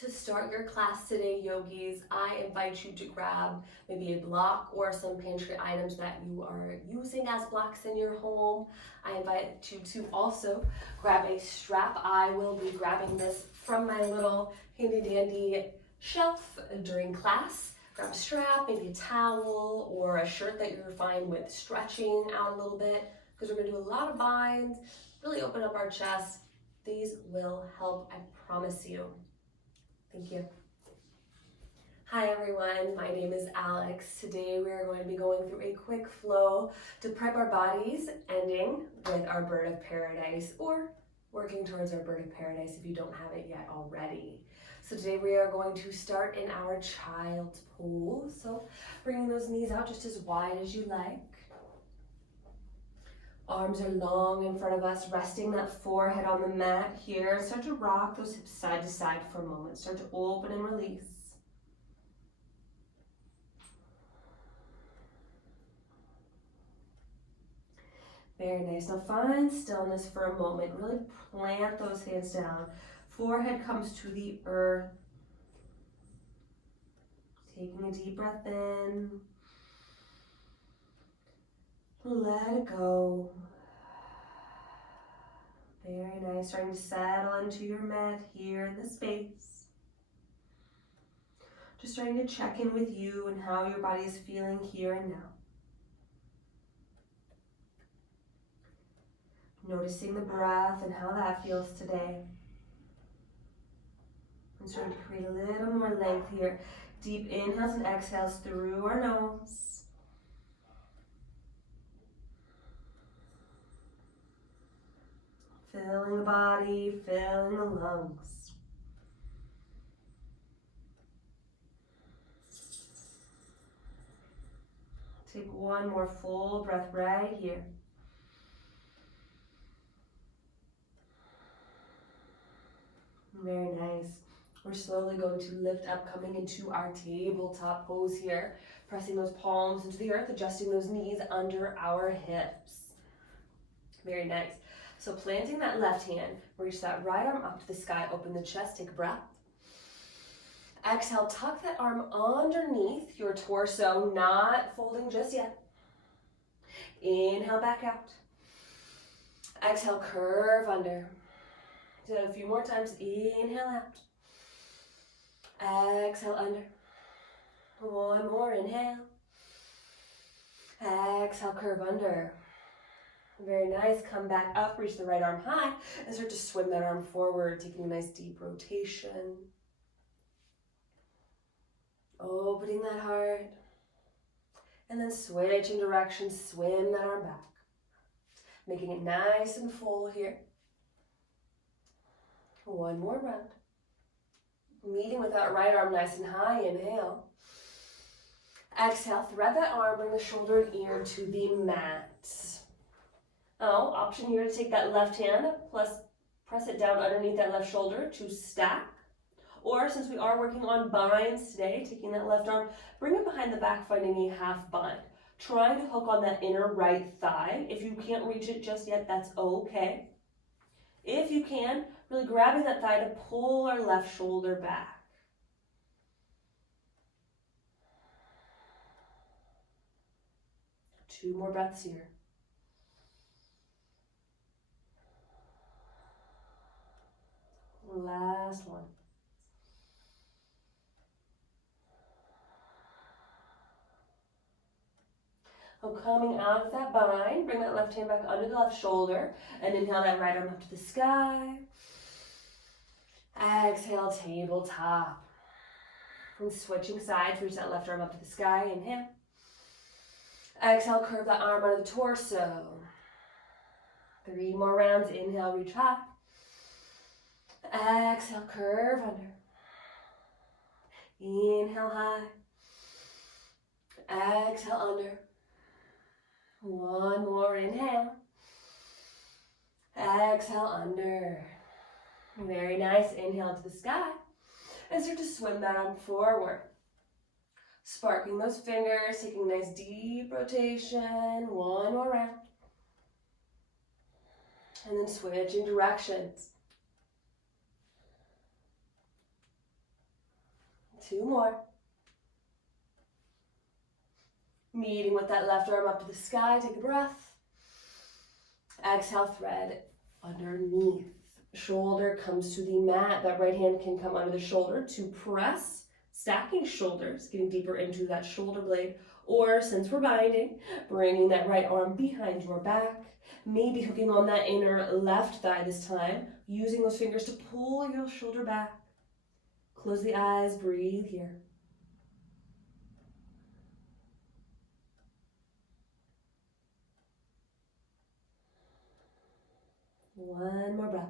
To start your class today, yogis, I invite you to grab maybe a block or some pantry items that you are using as blocks in your home. I invite you to also grab a strap. I will be grabbing this from my little handy dandy shelf during class. Grab a strap, maybe a towel or a shirt that you're fine with stretching out a little bit, because we're going to do a lot of binds, really open up our chest. These will help, I promise you. Thank you. Hi everyone, my name is Alex. Today we are going to be going through a quick flow to prep our bodies, ending with our bird of paradise or working towards our bird of paradise if you don't have it yet already. So today we are going to start in our child's pose. So bringing those knees out just as wide as you like. Arms are long in front of us, resting that forehead on the mat here. Start to rock those hips side to side for a moment. Start to open and release. Very nice. Now find stillness for a moment. Really plant those hands down. Forehead comes to the earth. Taking a deep breath in. Let it go. Very nice. Starting to settle into your mat here in the space. Just starting to check in with you and how your body is feeling here and now. Noticing the breath and how that feels today. And starting to create a little more length here. Deep inhales and exhales through our nose. Filling the body, filling the lungs. Take one more full breath right here. Very nice. We're slowly going to lift up, coming into our tabletop pose here. Pressing those palms into the earth, adjusting those knees under our hips. Very nice. So planting that left hand, reach that right arm up to the sky, open the chest, take a breath. Exhale, tuck that arm underneath your torso, not folding just yet. Inhale back out. Exhale, curve under. Do that a few more times. Inhale out. Exhale under. One more, inhale. Exhale, curve under. Very nice. Come back up, reach the right arm high, and start to swim that arm forward, taking a nice deep rotation. Opening that heart. And then switching directions, swim that arm back. Making it nice and full here. One more round. Meeting with that right arm nice and high, inhale. Exhale, thread that arm, bring the shoulder and ear to the mat. Now, option here to take that left hand, plus press it down underneath that left shoulder to stack. Or since we are working on binds today, taking that left arm, bring it behind the back, finding a half bind. Trying to hook on that inner right thigh. If you can't reach it just yet, that's okay. If you can, really grabbing that thigh to pull our left shoulder back. Two more breaths here. Last one. Now coming out of that bind, bring that left hand back under the left shoulder and inhale that right arm up to the sky. Exhale, tabletop. And switching sides, reach that left arm up to the sky, inhale. Exhale, curve that arm under the torso. 3 more rounds, inhale, reach high. Exhale, curve under. Inhale high. Exhale under. One more inhale. Exhale under. Very nice. Inhale to the sky. And start to swim that arm forward. Sparking those fingers, taking a nice deep rotation. One more round. And then switching directions. 2 more. Meeting with that left arm up to the sky, take a breath. Exhale, thread underneath. Shoulder comes to the mat. That right hand can come under the shoulder to press, stacking shoulders, getting deeper into that shoulder blade. Or since we're binding, bringing that right arm behind your back, maybe hooking on that inner left thigh this time, using those fingers to pull your shoulder back. Close the eyes, breathe here. One more breath.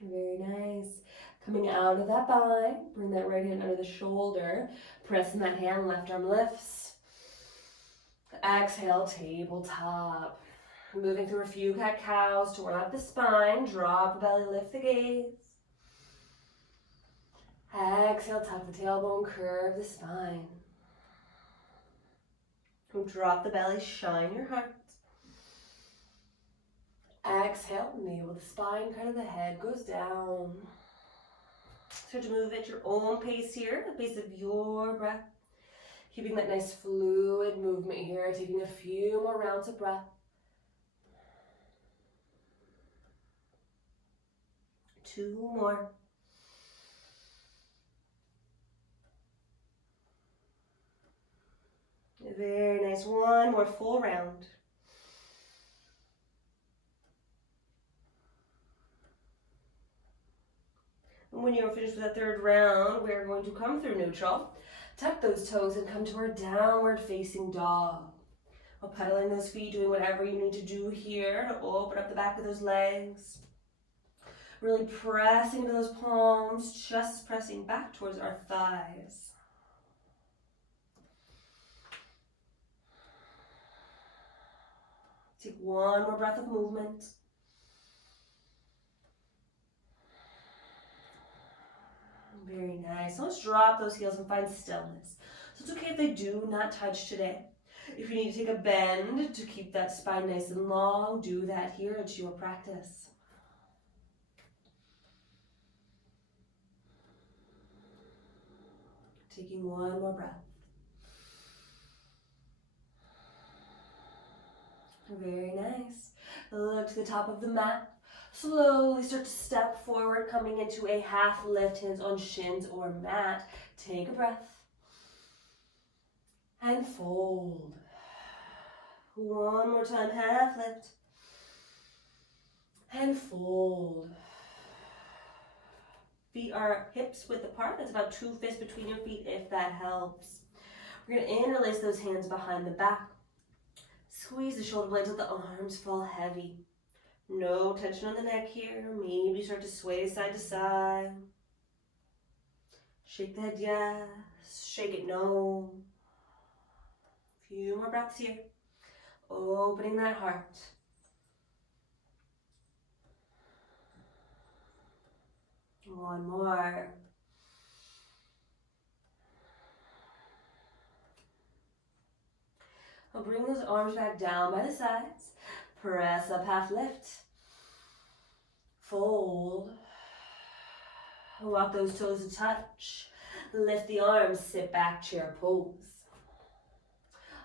Very nice. Coming out of that bind, bring that right hand under the shoulder, pressing that hand, left arm lifts. Exhale, tabletop. Moving through a few cat-cows to work out the spine, drop the belly, lift the gaze. Exhale, tuck the tailbone, curve the spine. Drop the belly, shine your heart. Exhale, navel the spine, kind of the head goes down. Start to move at your own pace here, the pace of your breath. Keeping that nice fluid movement here, taking a few more rounds of breath. 2 more. Very nice. 1 more full round. And when you're finished with that 3rd round, we're going to come through neutral. Tuck those toes and come to our downward facing dog. While pedaling those feet, doing whatever you need to do here to open up the back of those legs. Really pressing into those palms, just pressing back towards our thighs. Take 1 more breath of movement. Very nice. So let's drop those heels and find stillness. So it's okay if they do not touch today. If you need to take a bend to keep that spine nice and long, do that here. It's your practice. Taking 1 more breath. Very nice. Look to the top of the mat. Slowly start to step forward, coming into a half lift, hands on shins or mat. Take a breath. And fold. 1 more time, half lift. And fold. Feet are hips width apart. That's about 2 fists between your feet if that helps. We're going to interlace those hands behind the back. Squeeze the shoulder blades, let the arms fall heavy. No tension on the neck here. Maybe start to sway side to side. Shake the head yes. Shake it no. Few more breaths here. Opening that heart. One more. I'll bring those arms back down by the sides. Press up, half lift. Fold. Walk those toes to touch. Lift the arms, sit back, chair pose.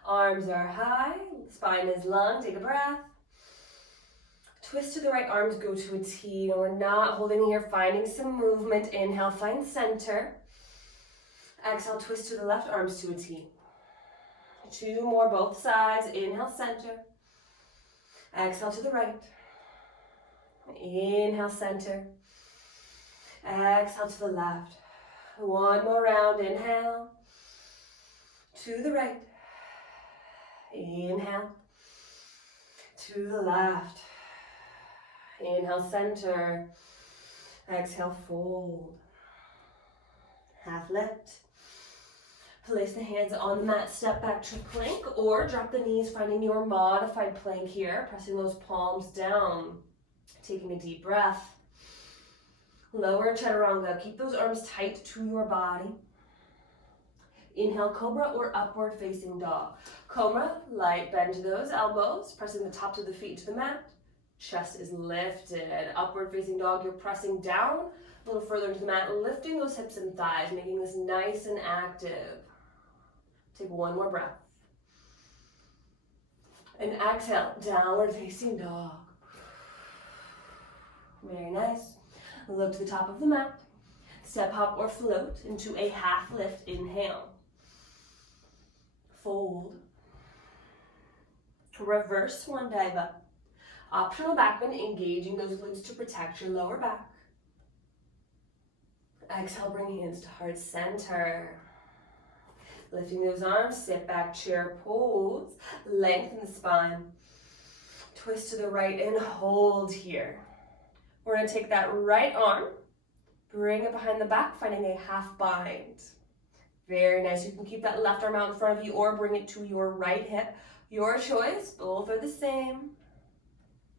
Arms are high, spine is long, take a breath. Twist to the right, arms go to a T. No, we're not holding here, finding some movement. Inhale, find center. Exhale, twist to the left, arms to a T. 2 more, both sides. Inhale, center. Exhale to the right. Inhale, center. Exhale to the left. 1 more round. Inhale. To the right. Inhale. To the left. Inhale, center. Exhale, fold. Half lift. Place the hands on the mat, step back to plank, or drop the knees, finding your modified plank here, pressing those palms down. Taking a deep breath. Lower chaturanga, keep those arms tight to your body. Inhale, cobra or upward facing dog. Cobra, light bend to those elbows, pressing the tops of the feet to the mat. Chest is lifted. Upward facing dog, you're pressing down a little further into the mat, lifting those hips and thighs, making this nice and active. Take one more breath. And exhale, downward facing dog. Very nice. Look to the top of the mat. Step, hop, or float into a half lift. Inhale. Fold. Reverse swan dive up. Optional back bend, engaging those glutes to protect your lower back. Exhale, bring hands to heart center. Lifting those arms, sit back, chair pose. Lengthen the spine. Twist to the right and hold here. We're going to take that right arm, bring it behind the back, finding a half bind. Very nice. You can keep that left arm out in front of you or bring it to your right hip. Your choice. Both are the same.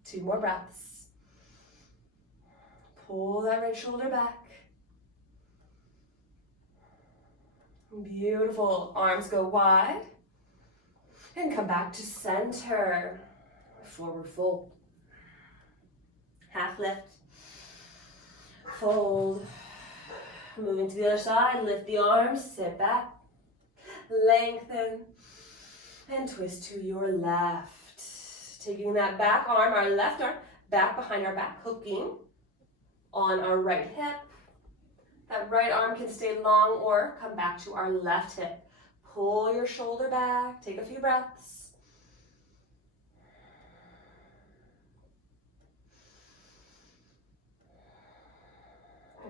2 more breaths. Pull that right shoulder back. Beautiful. Arms go wide. And come back to center. Forward fold. Half lift. Fold. Moving to the other side. Lift the arms. Sit back. Lengthen. And twist to your left. Taking that back arm, our left arm, back behind our back, hooking on our right hip. That right arm can stay long or come back to our left hip. Pull your shoulder back. Take a few breaths.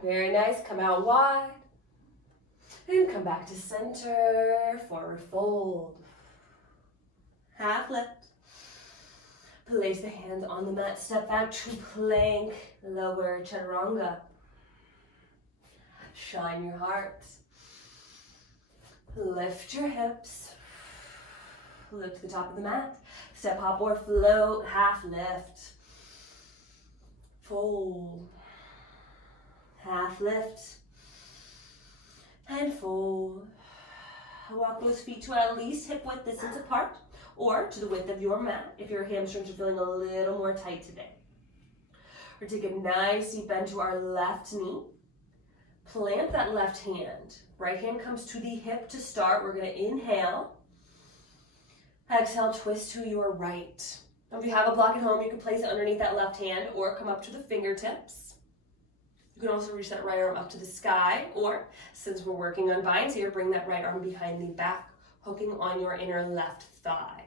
Very nice. Come out wide. And come back to center. Forward fold. Half lift. Place the hands on the mat. Step back to plank. Lower chaturanga. Shine your heart. Lift your hips. Look to the top of the mat. Step, hop, or float. Half lift. Fold. Half lift. And fold. Walk those feet to at least hip width distance apart or to the width of your mat if your hamstrings are feeling a little more tight today. We're taking a nice deep bend to our left knee. Plant that left hand. Right hand comes to the hip to start. We're going to inhale. Exhale, twist to your right. Now, if you have a block at home, you can place it underneath that left hand or come up to the fingertips. You can also reach that right arm up to the sky, or since we're working on binds here, bring that right arm behind the back, hooking on your inner left thigh.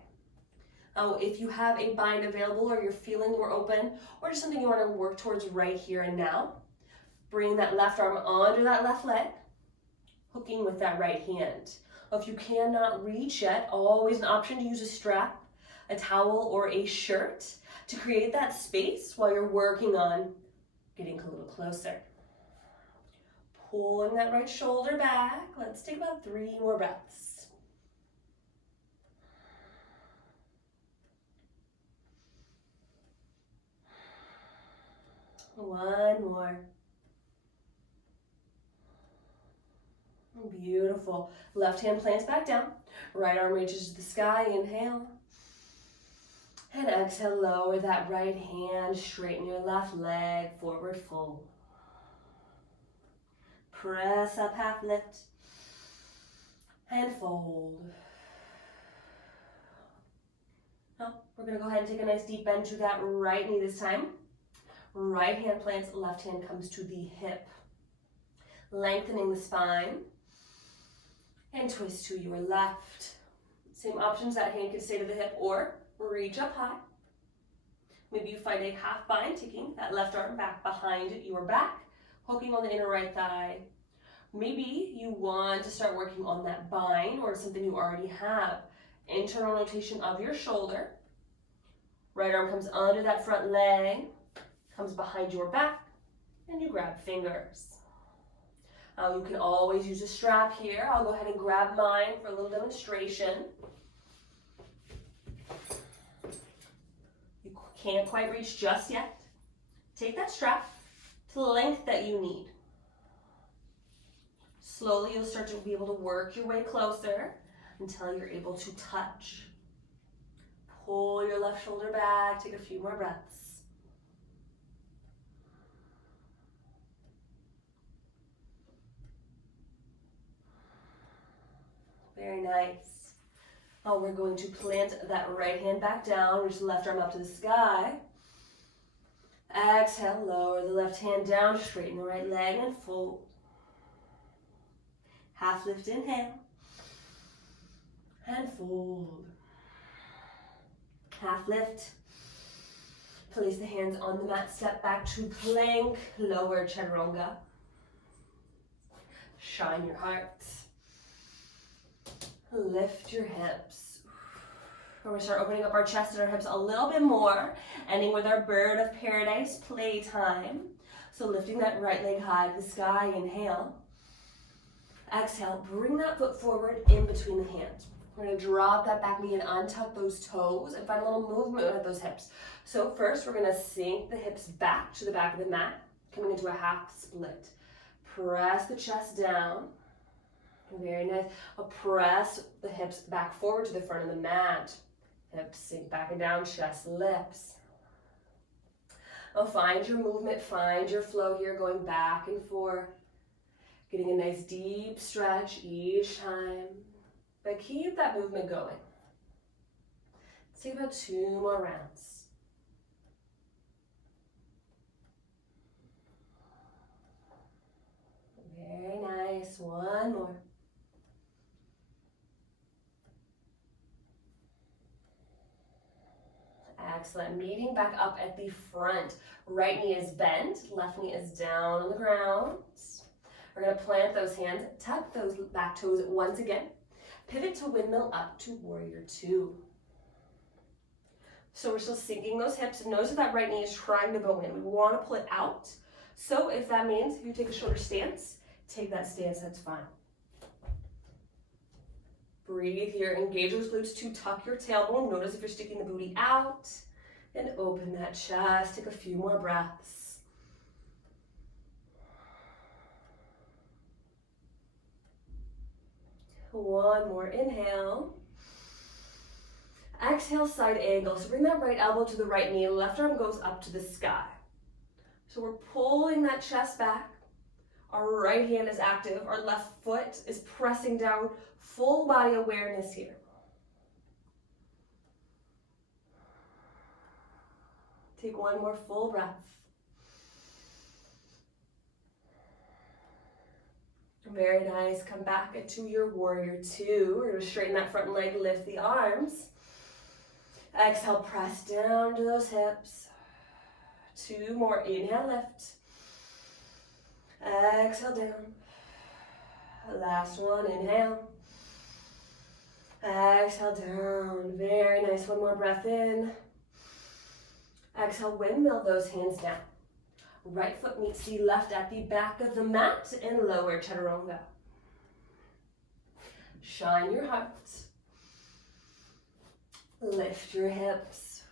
Now, if you have a bind available or you're feeling more open or just something you want to work towards right here and now, bring that left arm onto that left leg, hooking with that right hand. If you cannot reach yet, always an option to use a strap, a towel, or a shirt to create that space while you're working on getting a little closer. Pulling that right shoulder back. Let's take about 3 more breaths. One more. Beautiful. Left hand plants back down. Right arm reaches to the sky. Inhale. And exhale, lower that right hand. Straighten your left leg. Forward fold. Press up, half lift. And fold. Now, we're going to go ahead and take a nice deep bend to that right knee this time. Right hand plants, left hand comes to the hip. Lengthening the spine. And twist to your left. Same options, that hand can stay to the hip or reach up high. Maybe you find a half bind, taking that left arm back behind your back, hooking on the inner right thigh. Maybe you want to start working on that bind or something you already have. Internal rotation of your shoulder. Right arm comes under that front leg, comes behind your back, and you grab fingers. You can always use a strap here. I'll go ahead and grab mine for a little demonstration. You can't quite reach just yet. Take that strap to the length that you need. Slowly you'll start to be able to work your way closer until you're able to touch. Pull your left shoulder back, take a few more breaths. Very nice. Now we're going to plant that right hand back down, reach the left arm up to the sky. Exhale, lower the left hand down, straighten the right leg and fold. Half lift, inhale. And fold. Half lift. Place the hands on the mat, step back to plank, lower chaturanga. Shine your heart. Lift your hips. We're going to start opening up our chest and our hips a little bit more, ending with our bird of paradise playtime. So lifting that right leg high to the sky, inhale. Exhale, bring that foot forward in between the hands. We're going to drop that back knee and untuck those toes and find a little movement with those hips. So first, we're going to sink the hips back to the back of the mat, coming into a half split. Press the chest down. Very nice. Press the hips back forward to the front of the mat. Hips sink back and down, chest lifts. Now find your movement, find your flow here, going back and forth. Getting a nice deep stretch each time. But keep that movement going. Let's take about 2 more rounds. Very nice. 1 more. Excellent. Meeting back up at the front. Right knee is bent, left knee is down on the ground. We're going to plant those hands, tuck those back toes once again. Pivot to windmill up to warrior 2. So we're still sinking those hips. Notice that right knee is trying to go in. We want to pull it out. So if that means you take a shorter stance, take that stance, that's fine. Breathe here, engage those glutes to tuck your tailbone. Notice if you're sticking the booty out and open that chest. Take a few more breaths. 1 more, inhale. Exhale, side angle. So bring that right elbow to the right knee, left arm goes up to the sky. So we're pulling that chest back. Our right hand is active, our left foot is pressing down, full body awareness here. Take 1 more full breath. Very nice. Come back into your warrior 2. We're going to straighten that front leg, lift the arms. Exhale, press down to those hips. 2 more. Inhale, lift. Exhale, down. Last one, inhale. Exhale, down. Very nice. 1 more breath in. Exhale, windmill those hands down. Right foot meets the left at the back of the mat and lower chaturanga. Shine your heart. Lift your hips.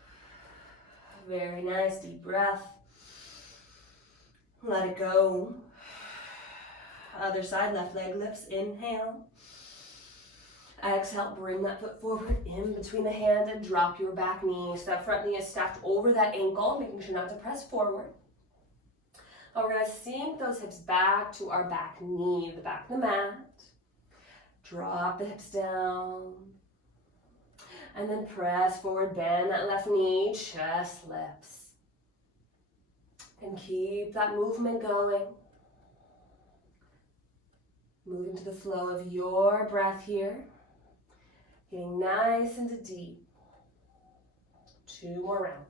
Very nice, deep breath. Let it go. Other side, left leg lifts, inhale. Exhale, bring that foot forward in between the hand and drop your back knee. So that front knee is stacked over that ankle, making sure not to press forward. Now we're going to sink those hips back to our back knee, the back of the mat. Drop the hips down. And then press forward, bend that left knee, chest lifts. And keep that movement going. Moving to the flow of your breath here. Getting nice and deep. 2 more rounds.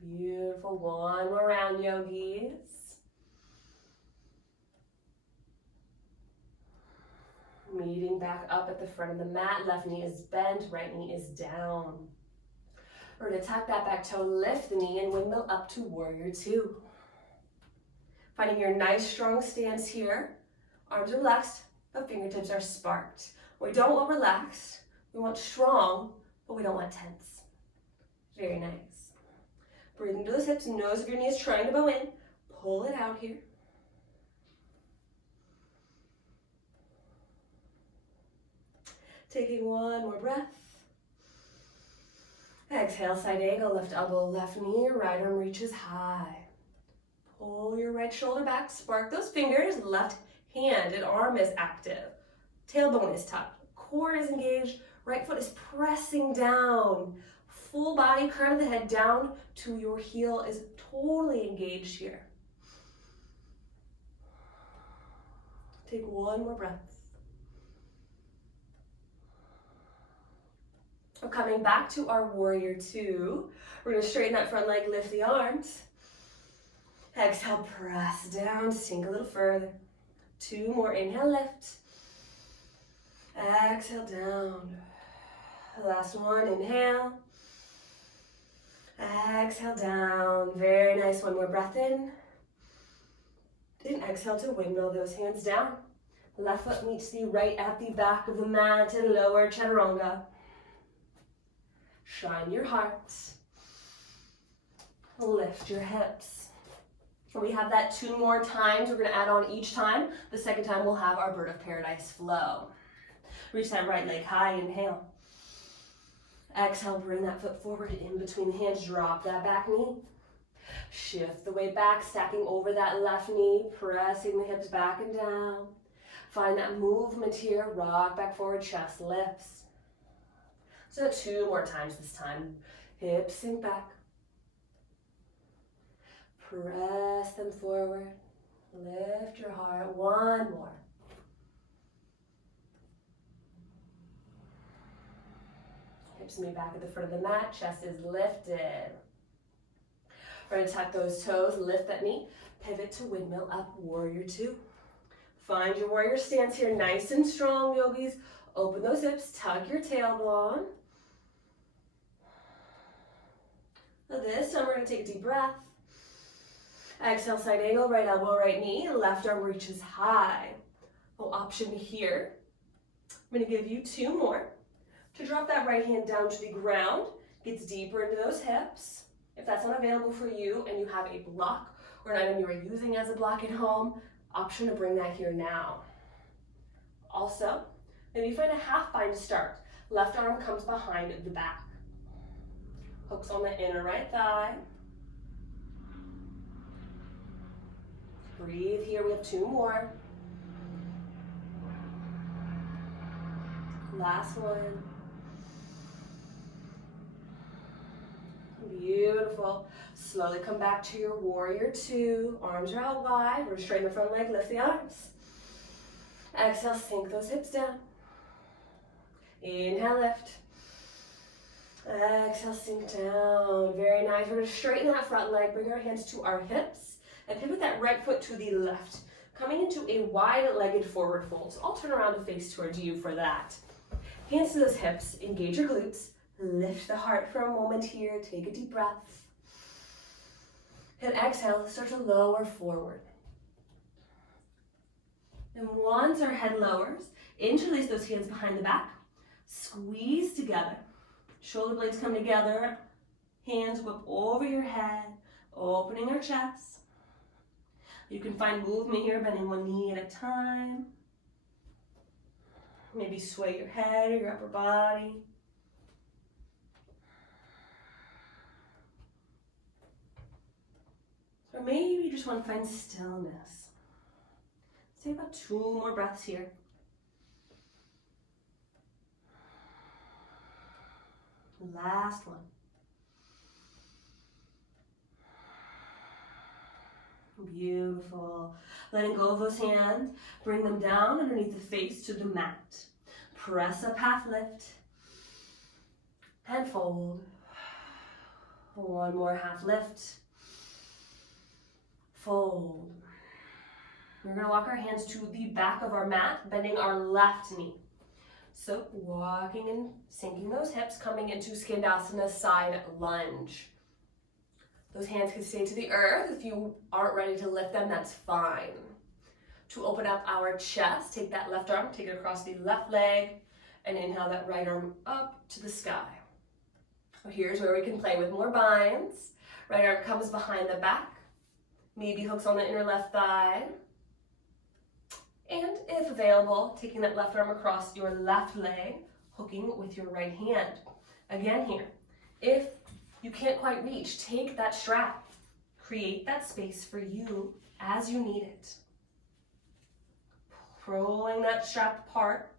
Beautiful. 1 more round, yogis. Meeting back up at the front of the mat. Left knee is bent, right knee is down. We're going to tuck that back toe, lift the knee, and windmill up to warrior 2. Finding your nice strong stance here. Arms are relaxed, but fingertips are sparked. We don't want relaxed. We want strong, but we don't want tense. Very nice. Breathing to those hips, nose of your knee is trying to bow in. Pull it out here. Taking 1 more breath. Exhale, side angle, left elbow, left knee, right arm reaches high. Pull your right shoulder back, spark those fingers, left hand and arm is active. Tailbone is tucked, core is engaged, right foot is pressing down. Full body, crown of the head down to your heel is totally engaged here. Take one more breath. We're coming back to our warrior two. We're gonna straighten that front leg, lift the arms. Exhale, press down, sink a little further. Two more, inhale, lift. Exhale, down. Last one, inhale. Exhale, down. Very nice, one more breath in. And exhale to windmill those hands down. Left foot meets the right at the back of the mat and lower chaturanga. Shine your heart. Lift your hips. We have that 2 more times. We're going to add on each time. The second time we'll have our bird of paradise flow. Reach that right leg high, inhale. Exhale, bring that foot forward in between the hands. Drop that back knee. Shift the weight back, stacking over that left knee, pressing the hips back and down. Find that movement here. Rock back forward, chest lifts. So 2 more times this time. Hips sink back. Press them forward. Lift your heart. 1 more. Hips meet back at the front of the mat. Chest is lifted. We're going to tuck those toes. Lift that knee. Pivot to windmill up. Warrior two. Find your warrior stance here. Nice and strong, yogis. Open those hips. Tuck your tailbone. Now this time we're going to take a deep breath. Exhale, side angle, right elbow, right knee, left arm reaches high. Well, option here, I'm going to give you 2 more. To drop that right hand down to the ground, gets deeper into those hips. If that's not available for you and you have a block or an item you are using as a block at home, option to bring that here now. Also, maybe find a half bind to start. Left arm comes behind the back. Hooks on the inner right thigh. Breathe here, we have 2 more. Last one. Beautiful. Slowly come back to your warrior two. Arms are out wide. We're straighten the front leg, lift the arms. Exhale, sink those hips down. Inhale, lift. Exhale, sink down. Very nice. We're going to straighten that front leg, bring our hands to our hips, and pivot that right foot to the left, coming into a wide-legged forward fold. So I'll turn around and face towards you for that. Hands to those hips, engage your glutes, lift the heart for a moment here, take a deep breath. And exhale, start to lower forward. And once our head lowers, interlace those hands behind the back, squeeze together. Shoulder blades come together, hands whip over your head, opening our chest. You can find movement here, bending one knee at a time. Maybe sway your head or your upper body. Or maybe you just want to find stillness. Let's take about 2 more breaths here. Last one. Beautiful. Letting go of those hands. Bring them down underneath the face to the mat. Press up, half lift. And fold. One more half lift. Fold. We're going to walk our hands to the back of our mat, bending our left knee. So walking and sinking those hips, coming into Skandasana side lunge. Those hands can stay to the earth. If you aren't ready to lift them, that's fine. To open up our chest, take that left arm, take it across the left leg, and inhale that right arm up to the sky. Here's where we can play with more binds. Right arm comes behind the back, maybe hooks on the inner left thigh. And if available, taking that left arm across your left leg, hooking with your right hand. Again here, if you can't quite reach, take that strap. Create that space for you as you need it. Pulling that strap apart,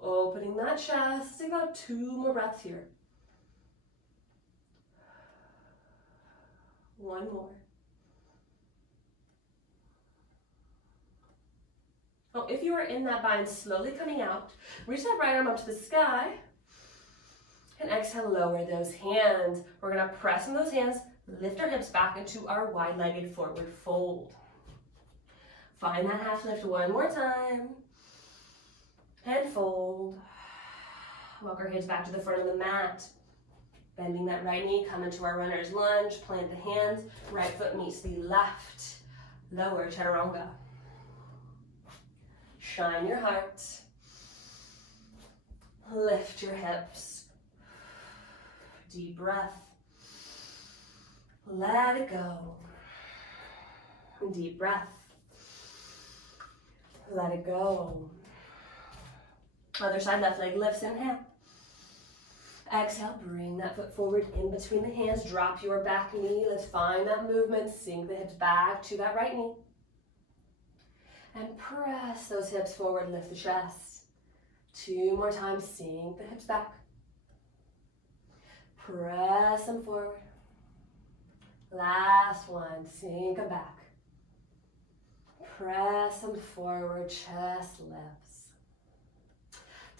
opening that chest. Take about 2 more breaths here. 1 more. Oh, if you are in that bind, slowly coming out, reach that right arm up to the sky, and exhale, lower those hands. We're gonna press in those hands, lift our hips back into our wide-legged forward fold. Find that half lift 1 more time, and fold. Walk our hands back to the front of the mat. Bending that right knee, come into our runner's lunge, plant the hands, right foot meets the left. Lower chaturanga. Shine your heart. Lift your hips. Deep breath. Let it go. Deep breath. Let it go. Other side, left leg lifts, inhale. Exhale, bring that foot forward in between the hands. Drop your back knee. Let's find that movement. Sink the hips back to that right knee. And press those hips forward, lift the chest. 2 more times, sink the hips back. Press them forward. Last one, sink them back. Press them forward, chest lifts.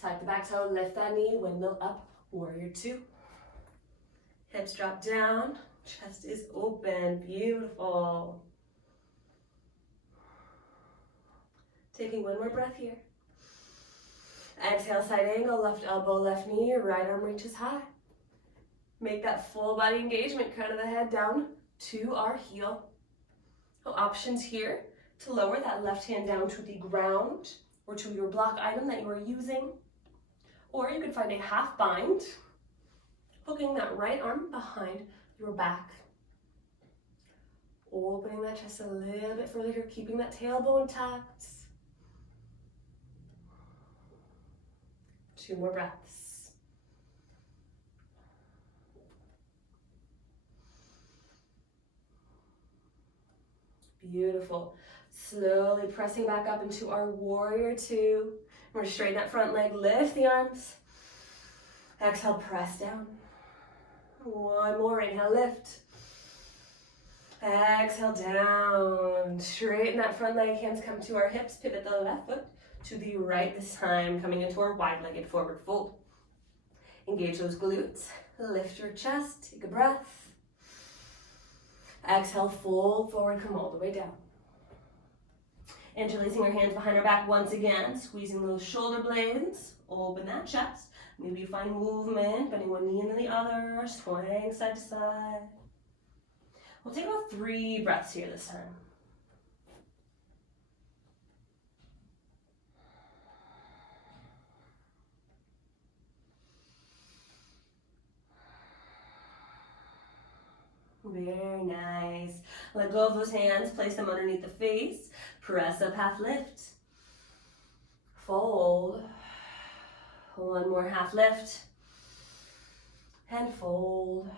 Tuck the back toe, lift that knee, windmill up, warrior 2. Hips drop down, chest is open, beautiful. Taking 1 more breath here. Exhale, side angle, left elbow, left knee, right arm reaches high. Make that full body engagement, crown of the head down to our heel. So options here to lower that left hand down to the ground or to your block item that you are using. Or you could find a half bind, hooking that right arm behind your back. Opening that chest a little bit further here, keeping that tailbone tucked. 2 more breaths. Beautiful. Slowly pressing back up into our warrior 2. We're straighten that front leg, lift the arms. Exhale, press down. 1 more, inhale, lift. Exhale, down. Straighten that front leg, hands come to our hips, pivot the left foot to the right this time, coming into our wide-legged forward fold. Engage those glutes, lift your chest, take a breath. Exhale, fold forward, come all the way down. Interlacing your hands behind our back once again, squeezing those shoulder blades, open that chest. Maybe you find movement, bending one knee into the other, swaying side to side. We'll take about 3 breaths here this time. Very nice. Let go of those hands, place them underneath the face. Press up, half lift. Fold. 1 more half lift. And fold.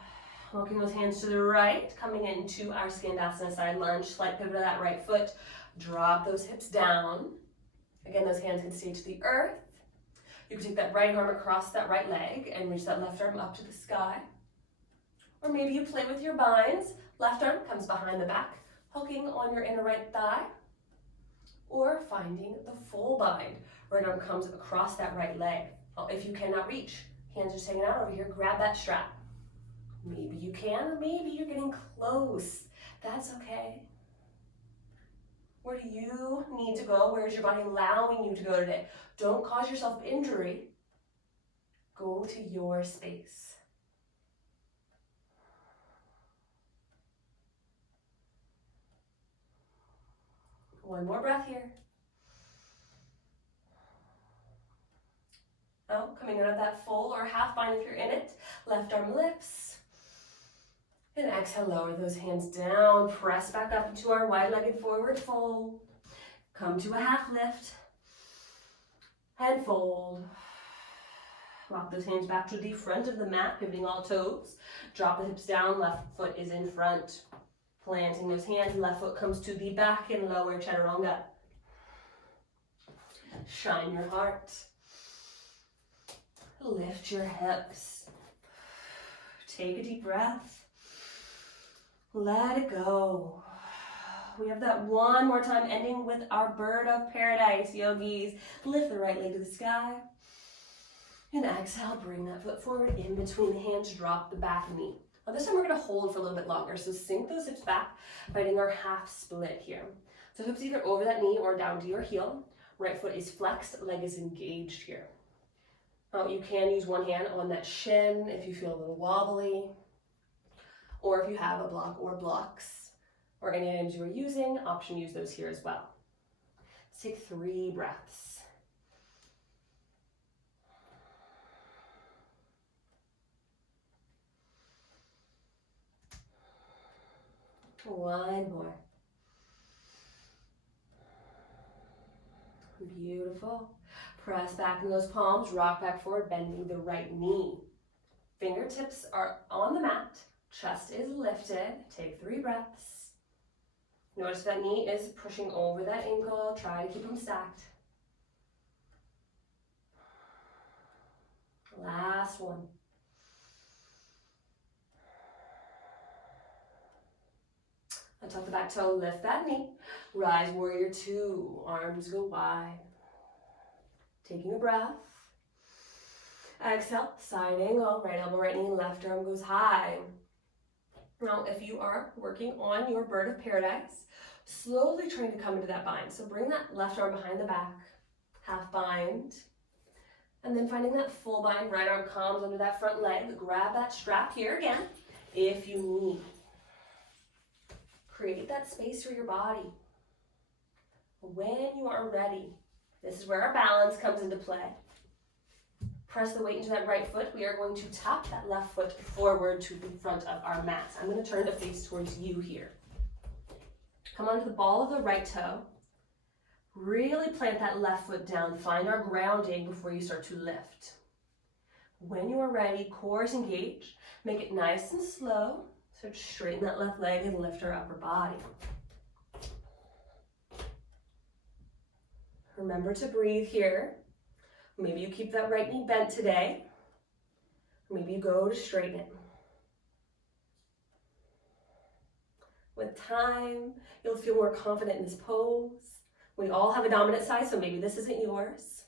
Walking those hands to the right, coming into our Skandasana side lunge. Slight pivot of that right foot. Drop those hips down. Again, those hands can stay to the earth. You can take that right arm across that right leg and reach that left arm up to the sky. Or maybe you play with your binds. Left arm comes behind the back, hooking on your inner right thigh. Or finding the full bind. Right arm comes across that right leg. Well, if you cannot reach, hands just hanging out over here, grab that strap. Maybe you can, or maybe you're getting close. That's okay. Where do you need to go? Where is your body allowing you to go today? Don't cause yourself injury. Go to your space. One more breath here. Oh, coming out of that full or half bind if you're in it. Left arm lifts. And exhale, lower those hands down. Press back up into our wide-legged forward fold. Come to a half lift. And fold. Walk those hands back to the front of the mat, pivoting all toes. Drop the hips down, left foot is in front. Planting those hands, left foot comes to the back and lower chaturanga. Shine your heart. Lift your hips. Take a deep breath. Let it go. We have that one more time, ending with our bird of paradise, yogis. Lift the right leg to the sky. And exhale, bring that foot forward in between the hands, drop the back knee. Now this time we're gonna hold for a little bit longer, so sink those hips back, finding our half split here. So hips either over that knee or down to your heel. Right foot is flexed, leg is engaged here. Now you can use one hand on that shin if you feel a little wobbly, or if you have a block or blocks, or any items you are using, option to use those here as well. Let's take 3 breaths. One more. Beautiful. Press back in those palms, rock back forward, bending the right knee. Fingertips are on the mat, chest is lifted. Take 3 breaths. Notice that knee is pushing over that ankle. Try to keep them stacked. Last one. Tuck the back toe, lift that knee. Rise, warrior 2. Arms go wide. Taking a breath. Exhale, side angle. Right elbow, right knee, left arm goes high. Now, if you are working on your bird of paradise, slowly trying to come into that bind. So bring that left arm behind the back, half bind. And then finding that full bind, right arm comes under that front leg. Grab that strap here again, if you need. Create that space for your body. When you are ready, this is where our balance comes into play. Press the weight into that right foot. We are going to tap that left foot forward to the front of our mat. I'm going to turn the face towards you here. Come onto the ball of the right toe. Really plant that left foot down. Find our grounding before you start to lift. When you are ready, core is engaged. Make it nice and slow. So straighten that left leg and lift our upper body. Remember to breathe here. Maybe you keep that right knee bent today. Maybe you go to straighten it. With time, you'll feel more confident in this pose. We all have a dominant side, so maybe this isn't yours.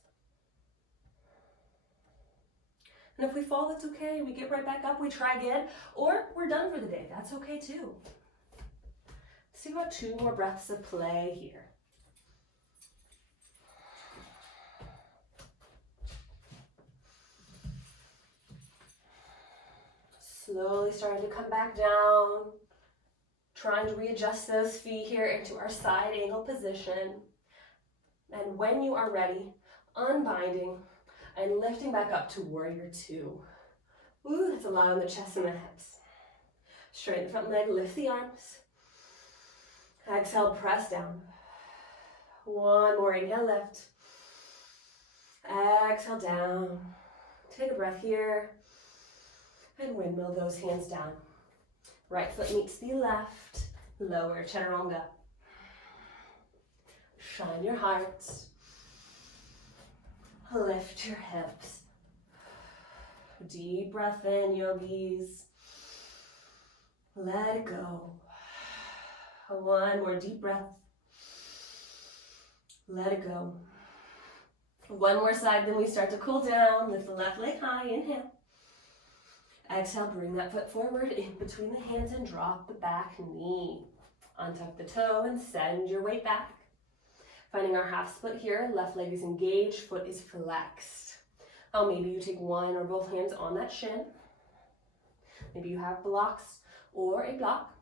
And if we fall, it's okay. We get right back up, we try again, or we're done for the day. That's okay too. Let's see about 2 more breaths of play here. Slowly starting to come back down. Trying to readjust those feet here into our side angle position. And when you are ready, unbinding and lifting back up to warrior 2. Ooh, that's a lot on the chest and the hips. Straighten the front leg, lift the arms. Exhale, press down. One more, inhale, lift. Exhale, down. Take a breath here. And windmill those hands down. Right foot meets the left. Lower chaturanga. Shine your heart. Lift your hips. Deep breath in, yogis. Let it go. One more deep breath. Let it go. One more side, then we start to cool down. Lift the left leg high, inhale. Exhale, bring that foot forward in between the hands and drop the back knee. Untuck the toe and send your weight back. Finding our half split here, left leg is engaged, foot is flexed. Oh, maybe you take one or both hands on that shin. Maybe you have blocks or a block.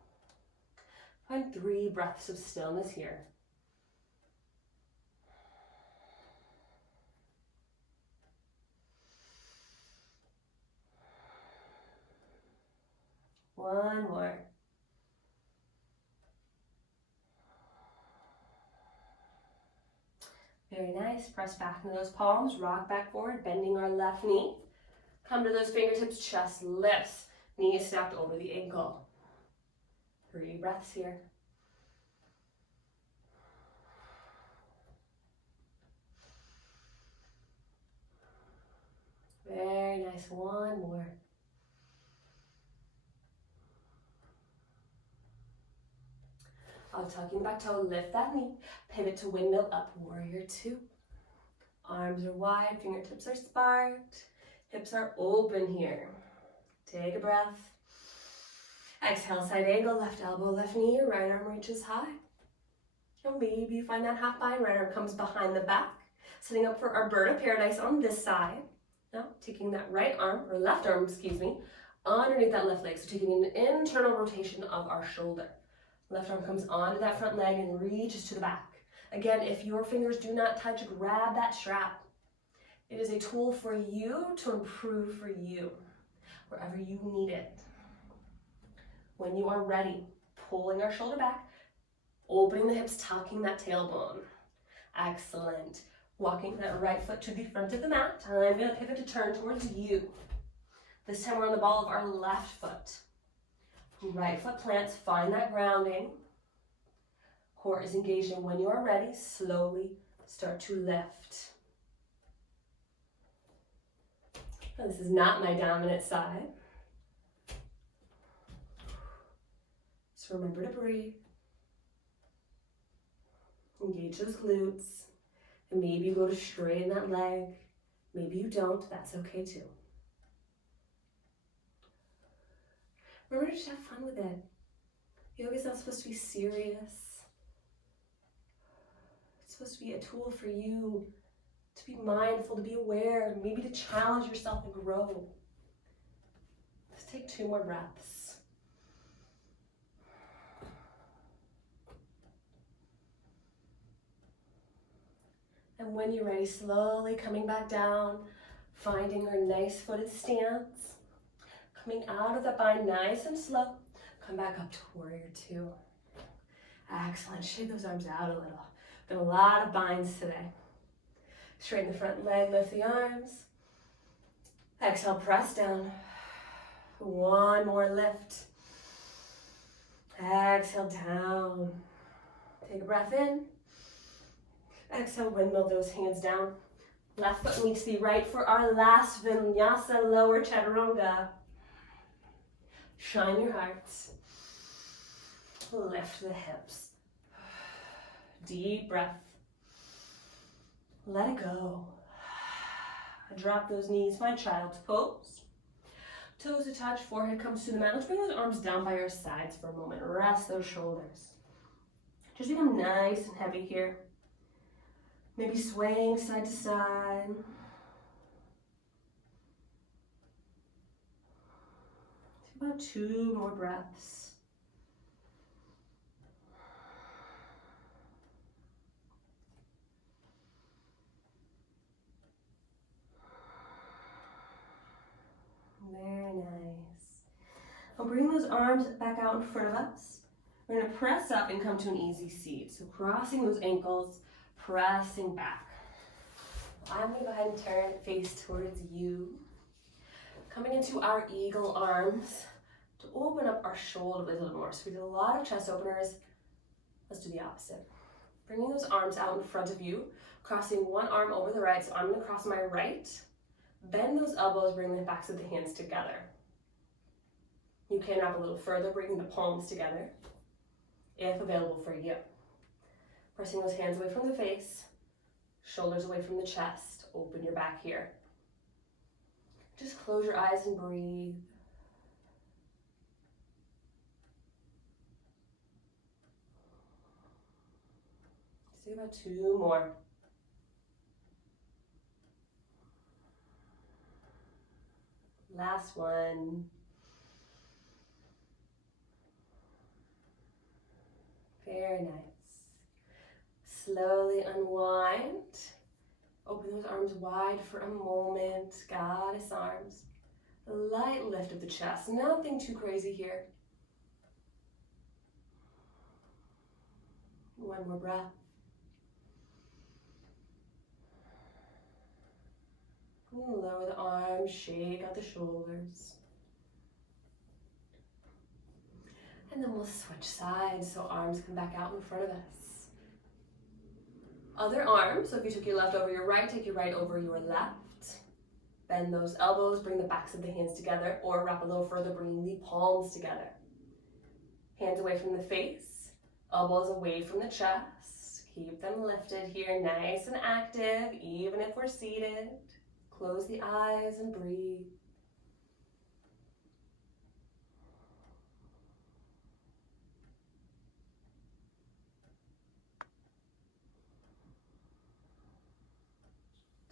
Find 3 breaths of stillness here. One more. Very nice. Press back into those palms, rock back forward, bending our left knee. Come to those fingertips, chest lifts. Knee is stacked over the ankle. 3 breaths here. Very nice. One more. Tucking the back toe, lift that knee, pivot to windmill up, warrior 2. Arms are wide, fingertips are sparked, hips are open here. Take a breath. Exhale, side angle, left elbow, left knee, right arm reaches high. And maybe you find that half bind, right arm comes behind the back, setting up for our bird of paradise on this side. Now, taking that right arm, or left arm, excuse me, underneath that left leg, so taking an internal rotation of our shoulder. Left arm comes onto that front leg and reaches to the back. Again, if your fingers do not touch, grab that strap. It is a tool for you to improve for you, wherever you need it. When you are ready, pulling our shoulder back, opening the hips, tucking that tailbone. Excellent. Walking that right foot to the front of the mat. I'm going to pivot to turn towards you. This time we're on the ball of our left foot. Right foot plants, find that grounding. Core is engaged, and when you are ready, slowly start to lift. Now, this is not my dominant side. So remember to breathe. Engage those glutes. And maybe you go to straighten that leg. Maybe you don't, that's okay too. Remember to just have fun with it. Yoga is not supposed to be serious. It's supposed to be a tool for you to be mindful, to be aware, maybe to challenge yourself and grow. Let's take 2 more breaths. And when you're ready, slowly coming back down, finding our nice footed stance. Coming out of that bind nice and slow. Come back up to warrior 2. Excellent. Shake those arms out a little. Been a lot of binds today. Straighten the front leg, lift the arms. Exhale, press down. 1 more lift. Exhale, down. Take a breath in. Exhale, windmill those hands down. Left foot meets the right for our last vinyasa, lower chaturanga. Shine your hearts. Lift the hips. Deep breath. Let it go. Drop those knees, find child's pose. Toes to touch, forehead comes to the mat. Let's bring those arms down by our sides for a moment. Rest those shoulders. Just become nice and heavy here. Maybe swaying side to side. About 2 more breaths. Very nice. Now bring those arms back out in front of us. We're going to press up and come to an easy seat. So crossing those ankles, pressing back. I'm going to go ahead and turn face towards you. Coming into our eagle arms to open up our shoulder blades a little more. So we did a lot of chest openers. Let's do the opposite. Bringing those arms out in front of you, crossing one arm over the right. So I'm going to cross my right. Bend those elbows, bring the backs of the hands together. You can wrap a little further, bringing the palms together, if available for you. Pressing those hands away from the face, shoulders away from the chest. Open your back here. Just close your eyes and breathe. Let's do about 2 more. Last one. Very nice. Slowly unwind. Open those arms wide for a moment. Goddess arms. A light lift of the chest. Nothing too crazy here. 1 more breath. Lower the arms, shake out the shoulders. And then we'll switch sides so arms come back out in front of us. Other arm, so if you took your left over your right, take your right over your left. Bend those elbows, bring the backs of the hands together, or wrap a little further, bringing the palms together. Hands away from the face, elbows away from the chest. Keep them lifted here, nice and active, even if we're seated. Close the eyes and breathe.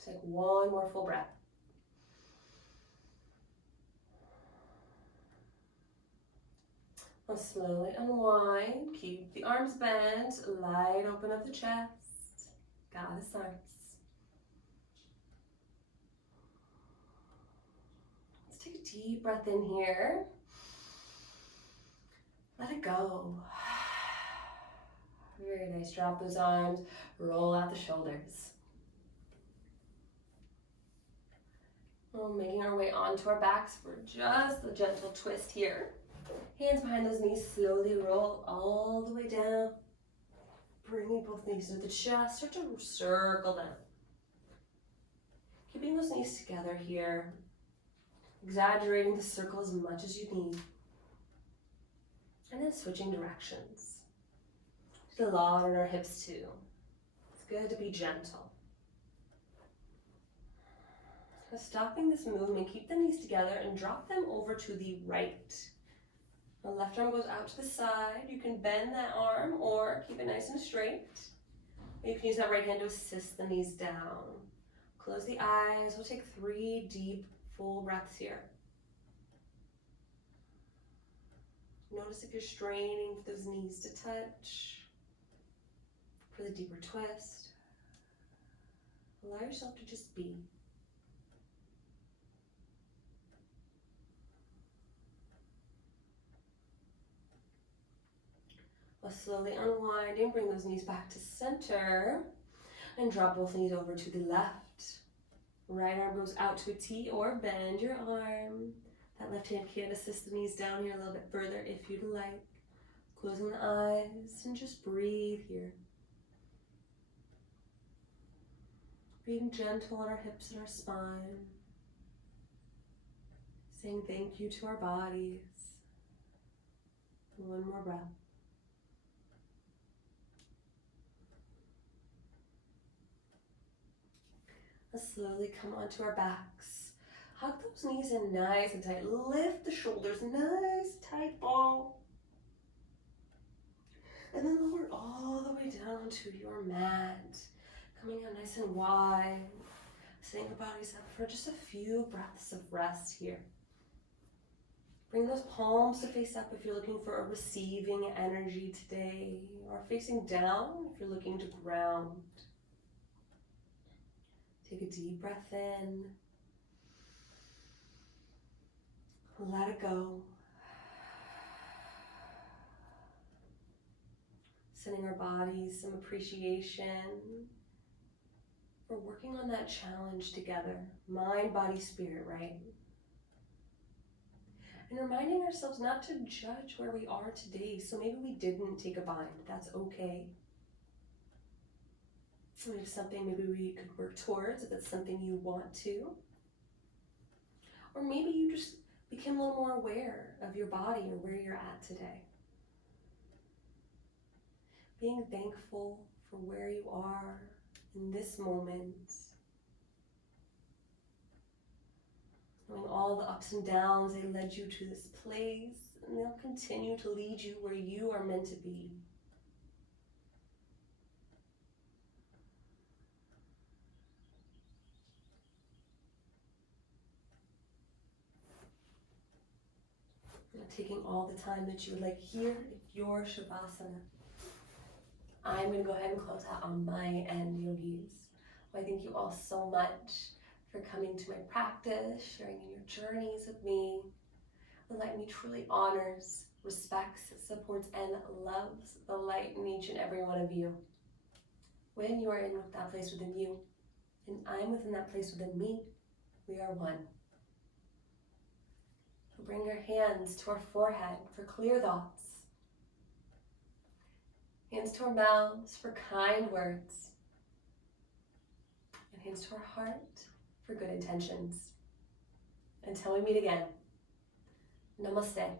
Take one more full breath. Now slowly unwind, keep the arms bent, light open of the chest, goddess arms. Let's take a deep breath in here. Let it go. Very nice, drop those arms, roll out the shoulders. We're making our way onto our backs for just a gentle twist here. Hands behind those knees, slowly roll all the way down. Bringing both knees to the chest, start to circle them. Keeping those knees together here. Exaggerating the circle as much as you need. And then switching directions. There's a lot on our hips too. It's good to be gentle. Stopping this movement, keep the knees together and drop them over to the right. The left arm goes out to the side. You can bend that arm or keep it nice and straight. You can use that right hand to assist the knees down. Close the eyes. We'll take 3 deep, full breaths here. Notice if you're straining for those knees to touch. For the deeper twist. Allow yourself to just be. We'll slowly unwinding, bring those knees back to center and drop both knees over to the left. Right arm goes out to a T or bend your arm. That left hand can assist the knees down here a little bit further if you'd like. Closing the eyes and just breathe here. Being gentle on our hips and our spine. Saying thank you to our bodies. One more breath. Let's slowly come onto our backs. Hug those knees in nice and tight. Lift the shoulders, nice, tight ball. And then lower all the way down to your mat. Coming out nice and wide. Setting the bodies up for just a few breaths of rest here. Bring those palms to face up if you're looking for a receiving energy today. Or facing down if you're looking to ground. Take a deep breath in. Let it go. Sending our bodies some appreciation for working on that challenge together. Mind, body, spirit, right? And reminding ourselves not to judge where we are today. So maybe we didn't take a bind. That's okay. We have something maybe we could work towards if it's something you want to. Or maybe you just become a little more aware of your body or where you're at today. Being thankful for where you are in this moment. Knowing all the ups and downs, they led you to this place, and they'll continue to lead you where you are meant to be. Taking all the time that you would like here, your Shavasana. I'm going to go ahead and close out on my end, yogis. I thank you all so much for coming to my practice, sharing in your journeys with me. The Light in Me truly honors, respects, supports, and loves the light in each and every one of you. When you are in that place within you, and I'm within that place within me, we are one. Bring your hands to our forehead for clear thoughts. Hands to our mouths for kind words. And hands to our heart for good intentions. Until we meet again, namaste.